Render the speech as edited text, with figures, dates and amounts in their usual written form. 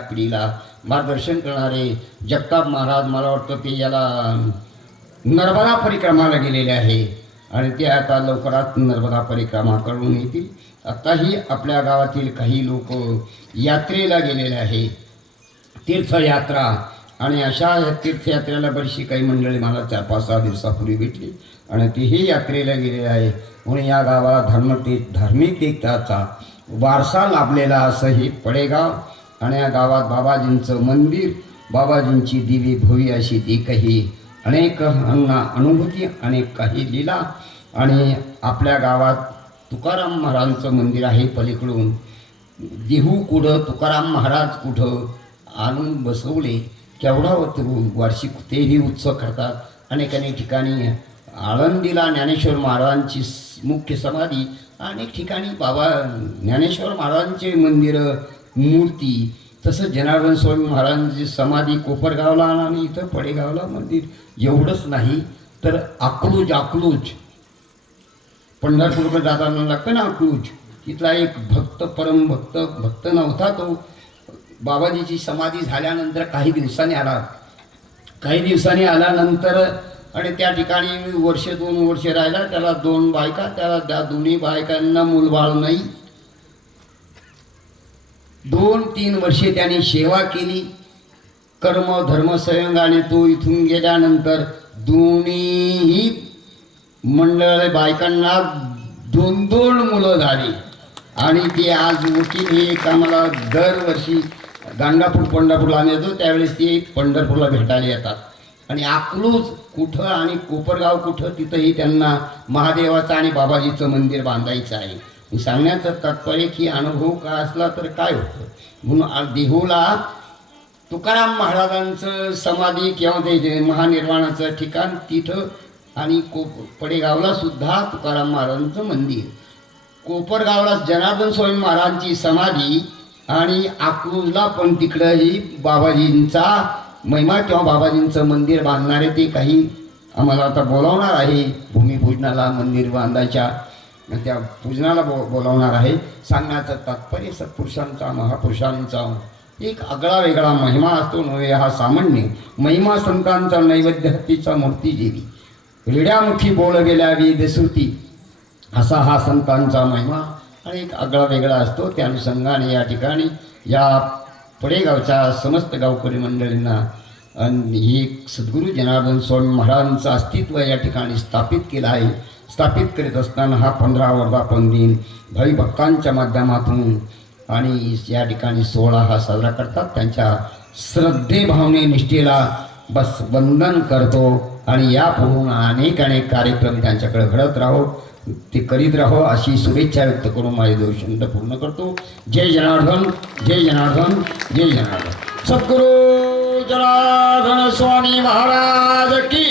पिढीला मार्गदर्शन करणारे जगताप महाराज, मला वाटतं ते याला नर्मदा परिक्रमाला गेलेले आहे आणि ते आता लवकरात नर्मदा परिक्रमा करून येतील. आत्ताही आपल्या गावातील काही लोक यात्रेला गेलेले आहे, तीर्थयात्रा. आणि अशा तीर्थयात्रेला बरीचशी काही मंडळी मला 4-5-6 दिवसापूर्वी भेटली आणि तेही यात्रेला गेलेले आहे. म्हणून या गावाला धार्मिकतेचा वारसा लाभलेला असं हे पडेगाव. आणि या गावात बाबाजींचं मंदिर, बाबाजींची दिवी भव्य अशी ती काही अनेक अनुभूती, अनेक काही लीला. आणि आपल्या गावात तुकाराम महाराजांचं मंदिर आहे पलीकडून. देहू कुठं, तुकाराम महाराज कुठं आणून बसवले. केवढा वार्षिक तेही उत्सव करतात. अनेक ठिकाणी आळंदीला ज्ञानेश्वर महाराजांची मुख्य समाधी, अनेक ठिकाणी बाबा ज्ञानेश्वर महाराजांचे मंदिरं, मूर्ती. तसं जनार्दन स्वामी महाराजांची समाधी कोपरगावला आणि इथं पडेगावला मंदिर. एवढंच नाही तर अकलूज पंढरपूरकडे जाताना लागतं ना अकलूज, तिथला एक भक्त नव्हता तो. बाबाजीची समाधी झाल्यानंतर काही दिवसांनी आल्यानंतर आणि त्या ठिकाणी 1-2 वर्ष राहिला. त्याला 2 बायका, त्याला त्या दोन्ही बायकांना मूलबाळ नाही. 2-3 वर्षे त्यांनी सेवा केली, कर्म धर्म संयोगाने. तो इथून गेल्यानंतर दोन्ही मंडळ बायकांना 2-2 मुलं झाली. आणि ते आज वकील हे कामाला दरवर्षी गाणगापूर पंढरपूरला आम्ही येतो त्यावेळेस ते पंढरपूरला भेटायला येतात. आणि अकलूज कुठं आणि कोपरगाव कुठं, तिथंही त्यांना महादेवाचं आणि बाबाजीचं मंदिर बांधायचं आहे. सांगण्याचं तात्पर्य की अनुभव का असला तर काय होतं. म्हणून देहूला तुकाराम महाराजांचं समाधी किंवा ते महानिर्वाणाचं ठिकाण तिथं, आणि पडेगावला सुद्धा तुकाराम महाराजांचं मंदिर, कोपरगावला जनार्दन स्वामी महाराजांची समाधी, आणि अकलूजला पण तिकडंही बाबाजींचा महिमा किंवा बाबाजींचं मंदिर बांधणारे ते काही आम्हाला आता बोलावणार आहे. भूमिपूजनाला मंदिर बांधायच्या त्या पूजनाला बोलावणार आहे. सांगण्याचं तात्पर्य सत्पुरुषांचा, महापुरुषांचा एक आगळा वेगळा महिमा असतो नव्हे. हा सामान्य महिमा संतांचा नैवेद्य हत्तीचा मूर्ती जेवी, रेड्यामुखी बोल गेल्या वेदश्रुती, असा हा संतांचा महिमा आणि एक आगळा वेगळा असतो. त्या अनुषंगाने या ठिकाणी या पडेगावच्या समस्त गावकरी मंडळींना ही सद्गुरू जनार्दन स्वामी महाराजांचं अस्तित्व या ठिकाणी स्थापित केलं आहे. स्थापित करीत असताना हा 15 वर्धापन दिन भावी भक्तांच्या माध्यमातून आणि या ठिकाणी सोहळा हा साजरा करतात. त्यांच्या श्रद्धे भावने निष्ठेला बस वंदन करतो आणि यापुढून अनेक कार्यक्रम त्यांच्याकडे घडत राहो, ते करीत राहो अशी शुभेच्छा व्यक्त करून माझे 2 शब्द पूर्ण करतो. जय जनार्दन, जय जनार्दन, जय जनार्दन. सद्गुरू जनार्दन स्वामी महाराज की